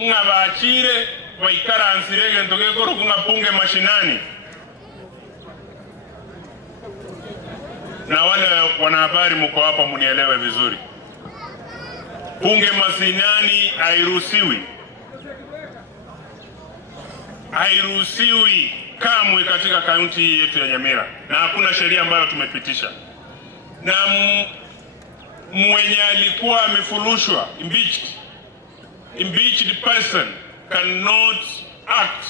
ngabachire baikaransire gento gekoro kungapunge mashinani. Na wale wanahabari mko hapa munielewe vizuri. Punge mashinani hairuhusiwi. Hairuhusiwi kamwe katika kaunti hii yetu ya Nyamira. Na hakuna sheria ambayo tumepitisha. Na mwenye alikuwa amefurushwa, impeached person cannot act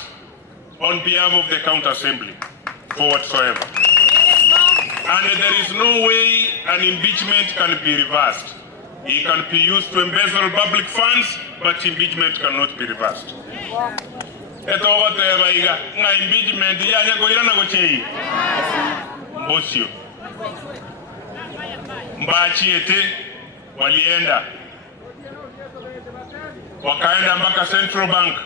on behalf of the county assembly for whatsoever. And there is no way an impeachment can be reversed. It can be used to embezzle public funds, but impeachment cannot be reversed. Eto wote baiga na impeachment ya yako ila na gochei. Mbosio. Mbachiete walienda. Wakaenda mpaka Central Bank.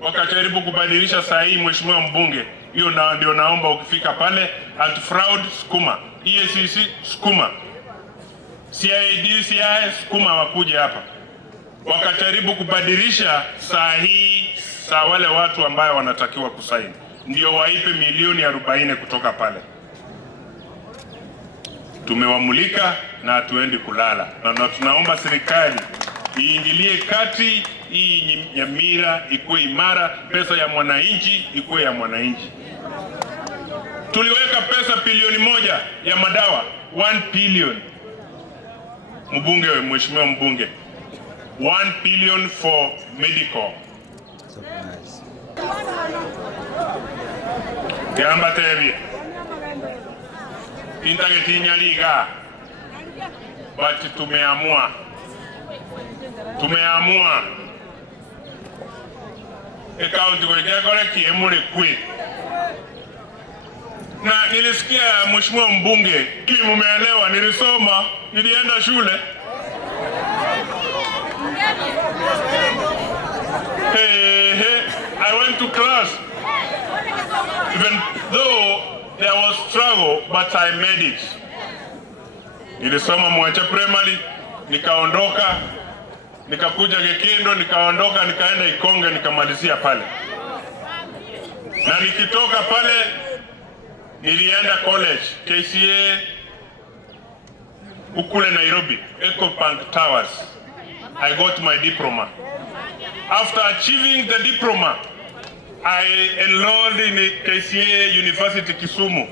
Wakajaribu kubadilisha sahihi mheshimiwa mbunge. Hiyo ndio naomba ukifika pale anti-fraud sukuma. EACC sukuma. CID CIS sukuma wakuje hapa. Wakajaribu kubadilisha sahihi sa wale watu ambao wanatakiwa kusaini. Ndio waipe milioni 40 kutoka pale. Tumewamulika na hatuendi kulala. Na tunaomba serikali iingilie kati, hii Nyamira ikuwe imara, pesa ya mwananchi ikuwe ya mwananchi. Tuliweka pesa bilioni 1 ya madawa, 1 billion. Mbunge we mheshimiwa mbunge. 1 billion for medical. So nice. Gamba tebi. Intageti nyaliga. But tumeamua. Akaunti kwa kile kiemure kwe. Na nilisikia mheshimiwa mbunge, ili mumeelewa, nilisoma, nilienda shule. I went to class. Even though there was struggle, but I made it. Nilisoma Mwacha Primary, nikaondoka, nikakuja Gekendo, nikaondoka, nikaenda Ikonge, nikamalizia pale. Na nikitoka pale nilienda college KCA ukule Nairobi, Ecobank Towers. I got my diploma. After achieving the diploma, I enrolled in KCA University Kisumu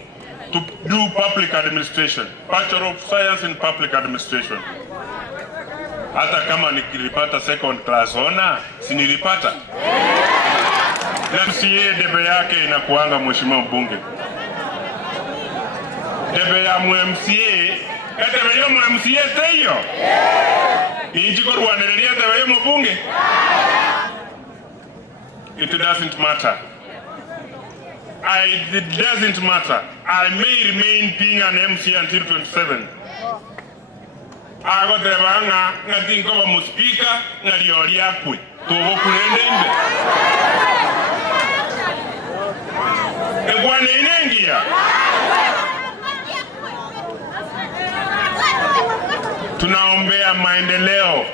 to do public administration, Bachelor of Science in Public Administration. Hata kama nikilipata second class honor, si nilipata. Na MCA debe yake inakuanga mheshimiwa mbunge. Debe ya MCA, debe ya MCA teyo. Injiko ruanerelia debe ya mbunge. It doesn't matter. It doesn't matter. I may remain being an MC until 27. Ago debanga ngatinko ba muspika ngaliori akwe. Togo kulendembe. Egwane inengia. Tunaombea maendeleo.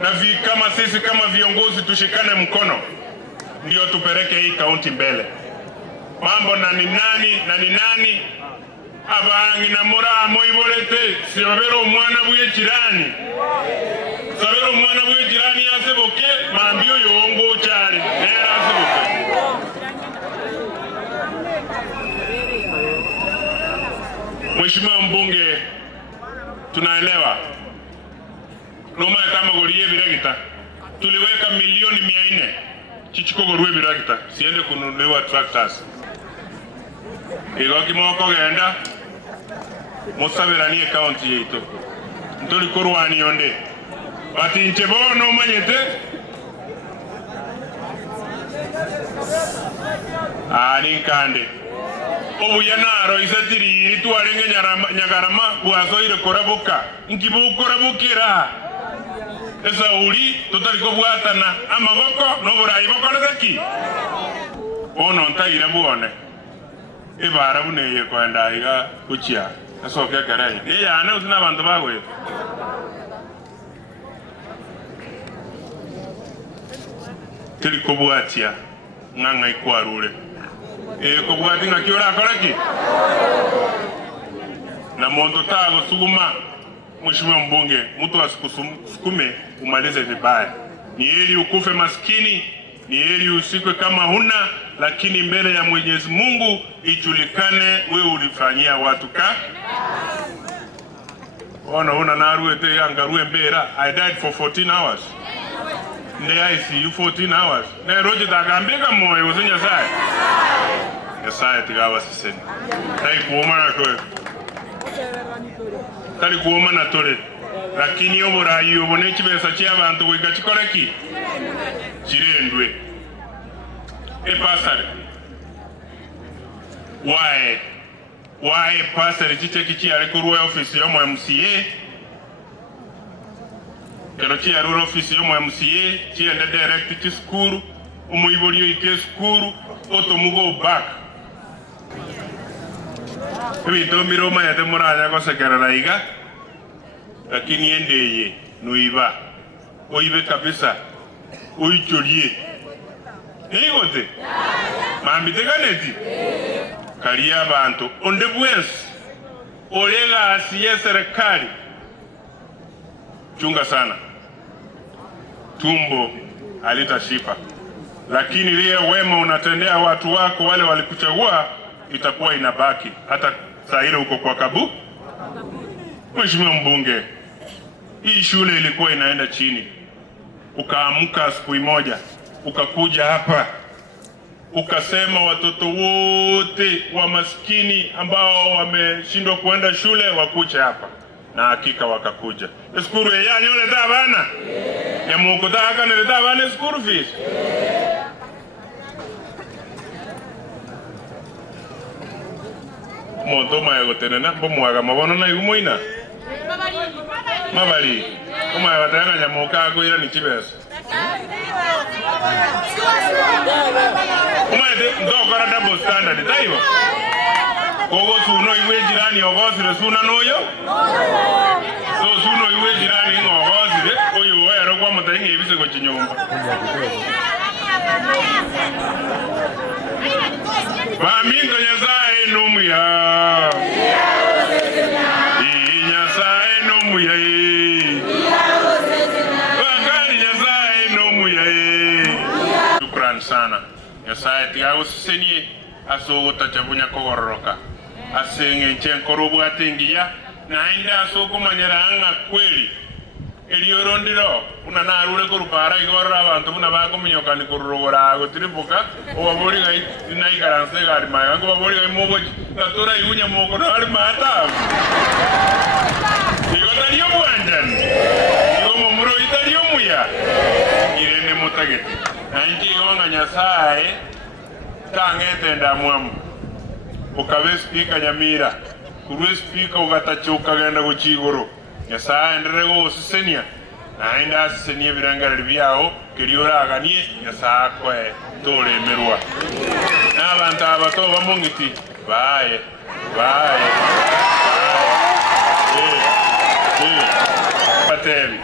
Na kama sisi kama viongozi tushikane mkono ndio tupeleke hii kaunti mbele. Mambo na ni nani abangi na muramo ibolete sibabero umwana bwe jirani. Sabero umwana bwe jirani yaseboke mambio yongo cyari era aseboke. Mheshimiwa mbunge, tunaelewa Noma kama goliye biragita tuliweka milioni 400 chichiko ruwe biragita siende kununuliwa tractors. Igoki moko genda musabirani account yetu ntoli korwani yonde bati nchebono manyete ani kande obuyanaro isatiri tuarenge nyagarama bwazoire korabuka nkibu korabukira esa uri totaliko bwatana amaboko no burayi bokorezeki ono ntagira buone ibara buneye kwenda iga kuchia asoke garaye ye yana uzina abantu bagwe tili kubwatia nganga ikwarure kubwati ngakiora akoraki na mondo tago suguma. Mheshimiwa mbunge, mtu asikusukume umalize vibaya. Ni heri ukufe maskini, ni heri usikwe kama huna, lakini mbele ya Mwenyezi Mungu ijulikane wewe ulifanyia watu ka. Ona naruwe te angaruwe mbera. I died for 14 hours. Nde ICU 14 hours. Ne roje dagambeka moyo usinya sai. Yesaya tigawa siseni. Tai kuoma na kwe. Tali kuoma na tole. Lakini oburayi obone kibesa ky'abantu bwe gakikoleki. Kirendwe. Pastor. Why pastor chiche ari ku office yo mu MCA. Kero ki ari office yo mu MCA, chiende direct to school, umuibolio ike school, otomugo back. Bito miroma ya temuranya ko sekera iga. Lakini endeye nuiba. Oibe kabisa. Oicholie. Nigote. Mambite kaneti. Kalia abantu onde bwes olega asiye serikali. Chunga sana, tumbo halitashiba, lakini ile wema unatendea watu wako wale walikuchagua itakuwa inabaki hata saa ile uko kwa kabu. Mheshimiwa mbunge, hii shule ilikuwa inaenda chini, ukaamka siku moja ukakuja hapa ukasema watoto wote wa maskini ambao wameshindwa kuenda shule wakuche hapa, na hakika wakakuja. Skuru ya nyole da bana ya muko da kana da bana skuru fees. Moto mayo tenena bomwaga mabono na yumoina mabali kuma batanga nyamuka ko ira ni kibesa kuma ndo kora double standard taibo kogo suno iwe jirani ogosire suna noyo so suno iwe jirani ogosire oyo ero kwa mutainge ibise ko chinyomba ba mindo nyasaye numuya nyasaye numuya bakari nyasaye numuya. Shukran sana nyasaye tigawo senie aso tachabunya kogororoka asenge chenkorobu atingia naenda aso kumanyeranga kweli eliorondiro una narure kurupara igorra abantu buna bako munyokani kururogora gutiribuka obabori ngai naikaranse gari mayo ngo babori ngai mogo tatora igunya mogo na ari mata igotariyo bwanjan igomo muro itariyo muya irene mutagete nanki gonga nyasaye tangete ndamwamu ukabe speaker Nyamira kurwe speaker ugatachuka genda guchigoro nyasaye ndrego usisenia naenda senia birangara byao kiriora aganie nyasaye kwe tole merwa n'abantu abato bamungiti baye patevi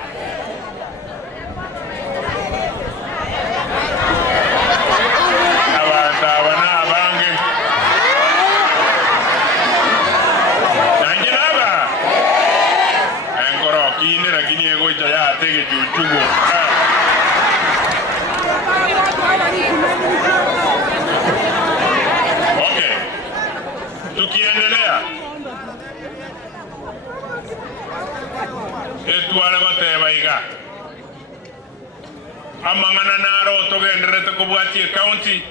Okay. Tukiendelea. Etuala bateba iga. Amangana naro togendere to kubwati county